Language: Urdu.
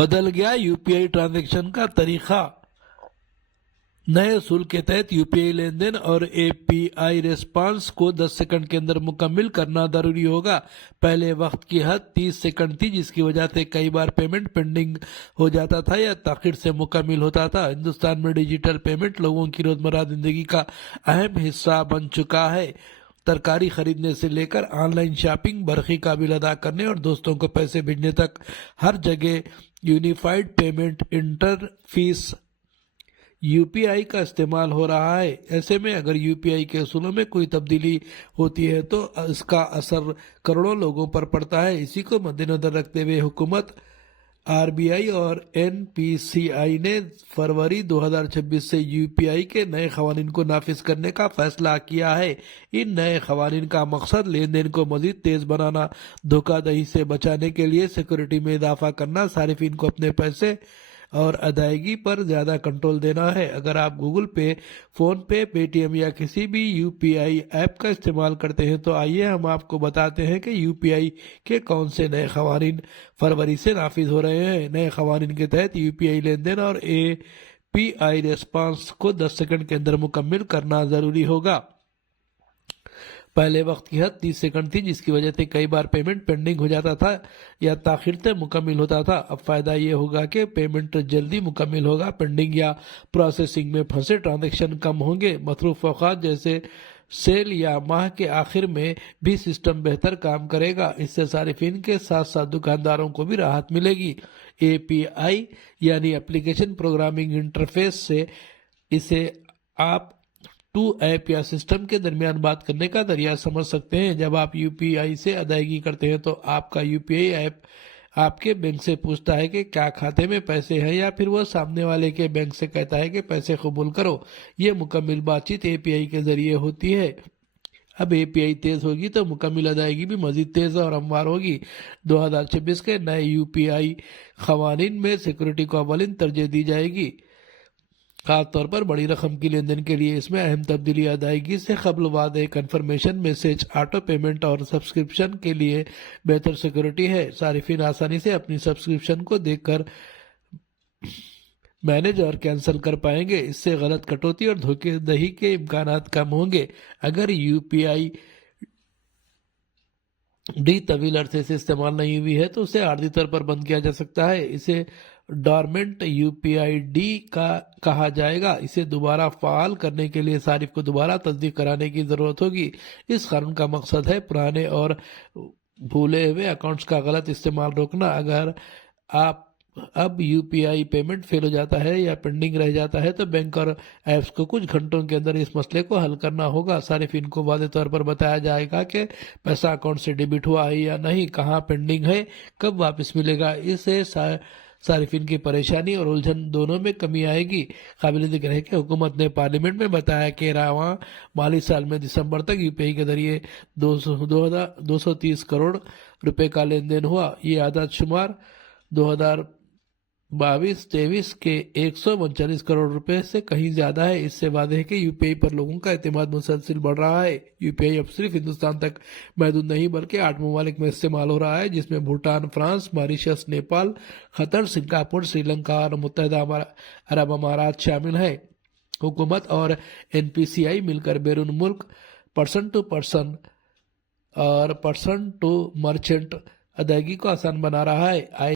بدل گیا یو پی آئی ٹرانزیکشن کا طریقہ۔ نئے اصول کے تحت یو پی آئی لین دین اور اے پی آئی ریسپانس کو 10 سیکنڈ کے اندر مکمل کرنا ضروری ہوگا۔ پہلے وقت کی حد 30 سیکنڈ تھی، جس کی وجہ سے کئی بار پیمنٹ پینڈنگ ہو جاتا تھا یا تاخیر سے مکمل ہوتا تھا۔ ہندوستان میں ڈیجیٹل پیمنٹ لوگوں کی روزمرہ زندگی کا اہم حصہ بن چکا ہے۔ ترکاری خریدنے سے لے کر آن لائن شاپنگ، برقی کا بل ادا کرنے اور دوستوں کو پیسے بھیجنے تک ہر جگہ unified payment interface U P I کا استعمال ہو رہا ہے۔ ایسے میں اگر یو پی آئی کے اصولوں میں کوئی تبدیلی ہوتی ہے تو اس کا اثر کروڑوں لوگوں پر پڑتا ہے۔ اسی کو مد نظر رکھتے ہوئے حکومت، آر بی آئی اور این پی سی آئی نے فروری 2026 سے یو پی آئی کے نئے قوانین کو نافذ کرنے کا فیصلہ کیا ہے۔ ان نئے قوانین کا مقصد لین دین کو مزید تیز بنانا، دھوکہ دہی سے بچانے کے لیے سیکورٹی میں اضافہ کرنا، صارفین کو اپنے پیسے اور ادائیگی پر زیادہ کنٹرول دینا ہے۔ اگر آپ گوگل پے، فون پے، پے ٹی ایم یا کسی بھی یو پی آئی ایپ کا استعمال کرتے ہیں تو آئیے ہم آپ کو بتاتے ہیں کہ یو پی آئی کے کون سے نئے قوانین فروری سے نافذ ہو رہے ہیں۔ نئے قوانین کے تحت یو پی آئی لین دین اور اے پی آئی ریسپانس کو 10 سیکنڈ کے اندر مکمل کرنا ضروری ہوگا۔ پہلے وقت کی حد 30 سیکنڈ تھی، جس کی وجہ سے کئی بار پیمنٹ پینڈنگ ہو جاتا تھا یا تاخیر سے مکمل ہوتا تھا۔ اب فائدہ یہ ہوگا کہ پیمنٹ جلدی مکمل ہوگا، پینڈنگ یا پروسیسنگ میں پھنسے ٹرانزیکشن کم ہوں گے۔ مصروف اوقات جیسے سیل یا ماہ کے آخر میں بھی سسٹم بہتر کام کرے گا۔ اس سے صارفین کے ساتھ ساتھ دکانداروں کو بھی راحت ملے گی۔ اے پی آئی یعنی اپلیکیشن پروگرامنگ انٹرفیس سے اسے آپ ٹو ایپ یا سسٹم کے درمیان بات کرنے کا ذریعہ سمجھ سکتے ہیں۔ جب آپ یو پی آئی سے ادائیگی کرتے ہیں تو آپ کا یو پی آئی ایپ آپ کے بینک سے پوچھتا ہے کہ کیا کھاتے میں پیسے ہیں، یا پھر وہ سامنے والے کے بینک سے کہتا ہے کہ پیسے قبول کرو۔ یہ مکمل بات چیت اے پی آئی کے ذریعے ہوتی ہے۔ اب اے پی آئی تیز ہوگی تو مکمل ادائیگی بھی مزید تیز اور ہموار ہوگی۔ 2026 کے نئے یو پی آئی قوانین میں سیکورٹی کو اولین ترجیح دی جائے گی، خاص طور پر بڑی رقم کی لین دین کے لیے۔ اس میں اہم تبدیلی ادائیگی سے قبل واضح کنفرمیشن میسج، آٹو پیمنٹ اور سبسکرپشن کے لیے بہتر سیکورٹی ہے۔ صارفین آسانی سے اپنی سبسکرپشن کو دیکھ کر مینیج اور کینسل کر پائیں گے۔ اس سے غلط کٹوتی اور دھوکے دہی کے امکانات کم ہوں گے۔ اگر یو پی آئی ڈی طویل عرصے سے استعمال نہیں ہوئی ہے تو اسے عارضی طور پر بند کیا جا سکتا ہے۔ اسے dormant you P I D کا کہا جائے گا۔ اسے دوبارہ فعال کرنے کے لیے صارف کو دوبارہ تصدیق کرانے کی ضرورت ہوگی۔ اس قانون کا مقصد ہے پرانے اور بھولے ہوئے اکاؤنٹس کا غلط استعمال روکنا۔ اگر آپ اب یو پی آئی پیمنٹ فیل ہو جاتا ہے یا پینڈنگ رہ جاتا ہے تو بینک اور ایپس کو کچھ گھنٹوں کے اندر اس مسئلے کو حل کرنا ہوگا۔ صارفین کو واضح طور پر بتایا جائے گا کہ پیسہ اکاؤنٹ سے ڈیبٹ ہوا ہے یا نہیں، کہاں پینڈنگ ہے، کب واپس ملے گا۔ اس سے صارفین کی پریشانی اور الجھن دونوں میں کمی آئے گی۔ قابل ذکر ہے کہ حکومت نے پارلیمنٹ میں بتایا کہ رواں مالی سال میں دسمبر تک یو پی آئی کے ذریعے 230 کروڑ روپے کا لین دین ہوا۔ یہ اعداد شمار 2022-23 کے 139 کروڑ روپے سے کہیں زیادہ ہے۔ اس سے واضح ہے کہ یو پی آئی پر لوگوں کا اعتماد مسلسل بڑھ رہا ہے۔ یو پی آئی اب صرف ہندوستان تک محدود نہیں بلکہ 8 ممالک میں استعمال ہو رہا ہے، جس میں بھوٹان، فرانس، ماریشس، نیپال، قطر، سنگاپور، سری لنکا اور متحدہ عرب امارات شامل ہیں۔ حکومت اور این پی سی آئی مل کر بیرون ملک پرسن ٹو پرسن اور پرسن ٹو مرچنٹ ادائیگی کو آسان بنا رہا ہے۔